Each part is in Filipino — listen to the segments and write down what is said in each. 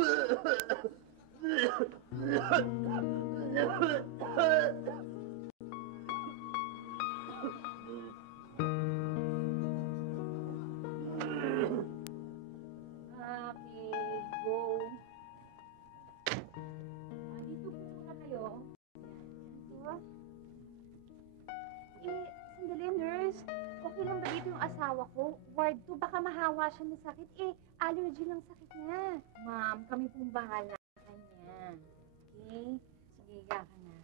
go. Dito po muna kayo. Ito. Sandali, nurse. Okay lang ba dito yung asawa ko? Ward 2, baka mahawa siya ng sakit. Allergy lang sakit niya. Ma'am, kami pong bahala sa kanya. Okay? Sige, higa ka na.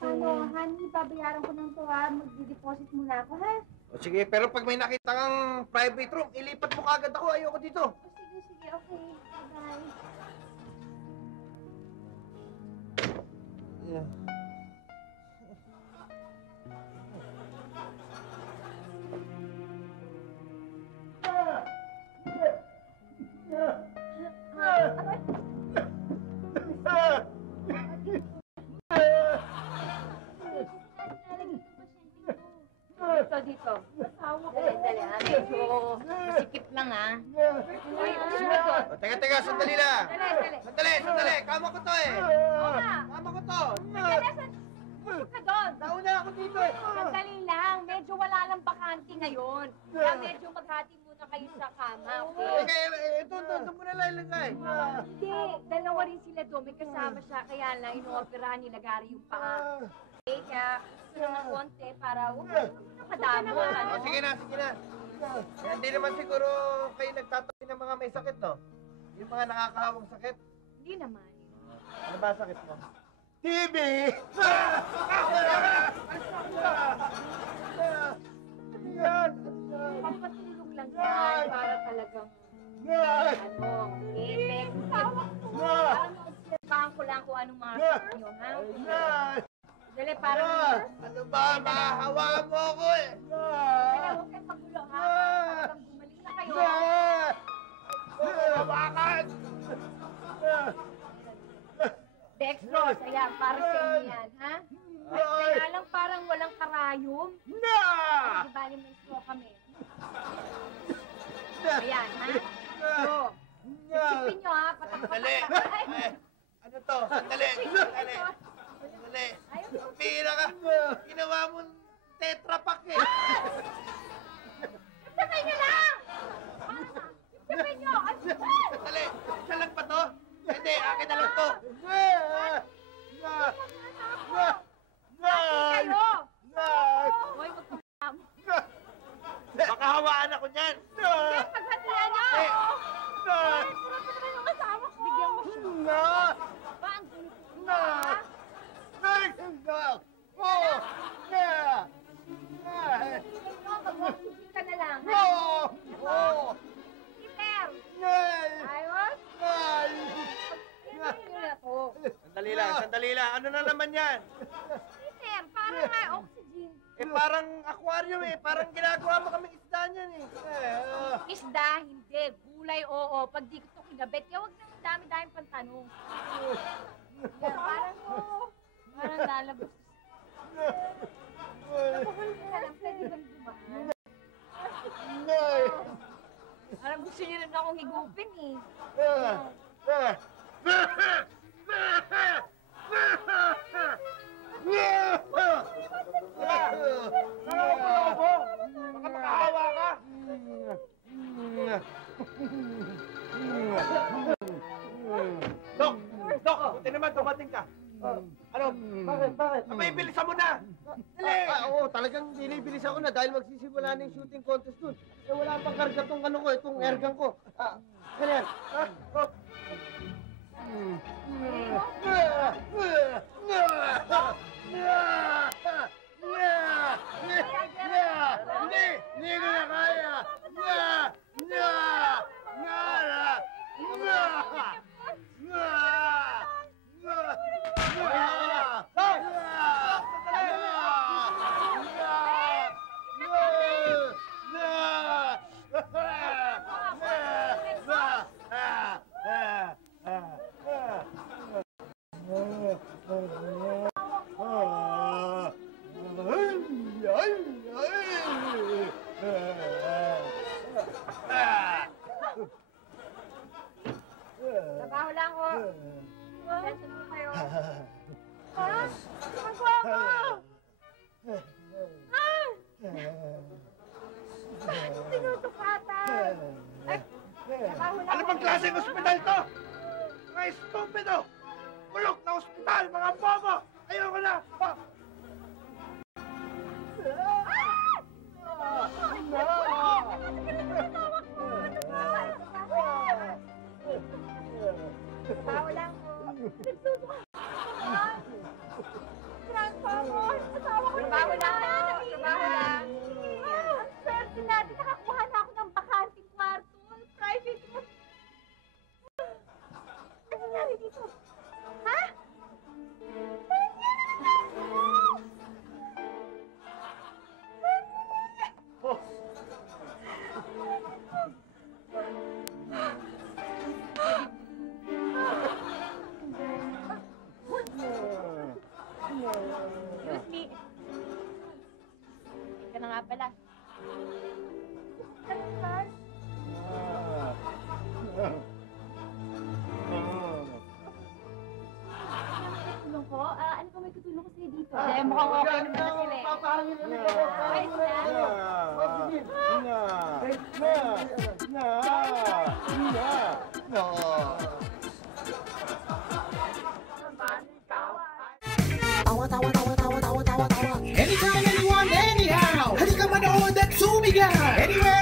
Paano, honey, babayaran ko ng to, ha? Magdi-deposit muna ako, ha? O sige, pero pag may nakita kang private room, ilipat mo kagad ako. Ayoko dito. Sige, okay. Bye. Yeah. Dito. Dali, ha? Medyo masikip lang, ha? Teka, sandali lang. Sandali. Kama ko to, eh. Kama ko to. Pusok ka doon. Nauna ako dito, eh. Sandali lang. Medyo wala lang bakante ngayon. Kaya medyo maghati muna kayo sa kama, okay? Ito mo na lang ilagay. Hindi. Dalawa rin sila doon. May kasama siya. Kaya lang, inooperahan nila Gary yung paa. Okay, kaya gusto ng konti para huwag makadamo. Sige na. Hindi naman siguro kayo nagtatabi ng mga may sakit, no? Yung mga nakakahawang sakit. Hindi naman. Ano ba sakit mo? TB! Pampatulog lang yan para talagang effect. Parang obserbahan ko lang kung anong mga sakit nyo, ha? Dali, parang... Ano ba? Mahawa mo ako, eh! Dali, huwag kayong magulo, ha? Talagang gumaling na kayo. Hawakan! Dextrose, ayan, para sa inyo yan, ha? Kaya lang parang walang karayom. Di ba, may straw kami. Ayan, ha? So, isipin nyo, ha? Patak-patak. Ano to? Sandali. Pira ka. Ginawa mo Tetra Pak, eh. Isipin nyo lang! Isipin nyo! Sandali. Isa lang ba to? Hindi, akin na lang to. Kayo! Hoy, magpapam. Baka hawaan ako niyan. Sige, paghatian nyo! Hoy, puro pa naman yung kasama ko. Bigyan mo siya. Ba, ang gulit mo, ha? Mag-walking ka na lang, ha? Peter! Ayos? Tingnan nyo na to. Sandali lang. Ano na naman yan? Peter, parang may oxygen. Parang aquarium, eh. Parang ginagawa mo kaming isda niyan, eh. Isda, hindi. Gulay, oo. Pag di ko ito kinabit, kaya huwag nang dami-dami pang tanong. Parang lalabas. Napakal mo na lang, pwede kang dumaan. Parang gusto niyo rin akong higupin, eh. Baka makahawa ka. Dok! Buti naman, dumating ka. Ano? Bakit? Bilisan mo na! Oo, talagang binibilis ako na dahil magsisimula na yung shooting contest dun. Wala pang karga tong ano ko, itong airgun ko. Ganyan. Hindi ko na kaya! Trabaho lang ko. Attention mo kayo. Ha? Magawa ko! Tinutupatan! Ay, trabaho lang Ano bang klaseng ospital to? Mga stupido! Bulok na ospital, mga bobo! Ayoko na! Trabaho lang ko. Nagsusuka. Transformer! Asawa ko trabaho lang. Trabaho lang. Ang swerte natin. Nakakuha na ako ng bakanting kwarto. Private room. Ano nangyari dito? Ha? Excuse me. Ika na nga pala. Saan? Tulong ko? Ano ba may tutulong ko sa'yo dito? Hindi, mukhang okay naman na sila eh. Papahangin ulit ako. Ayos na. Anytime, anyone, anyhow. Halika manood at sumigaw. Anywhere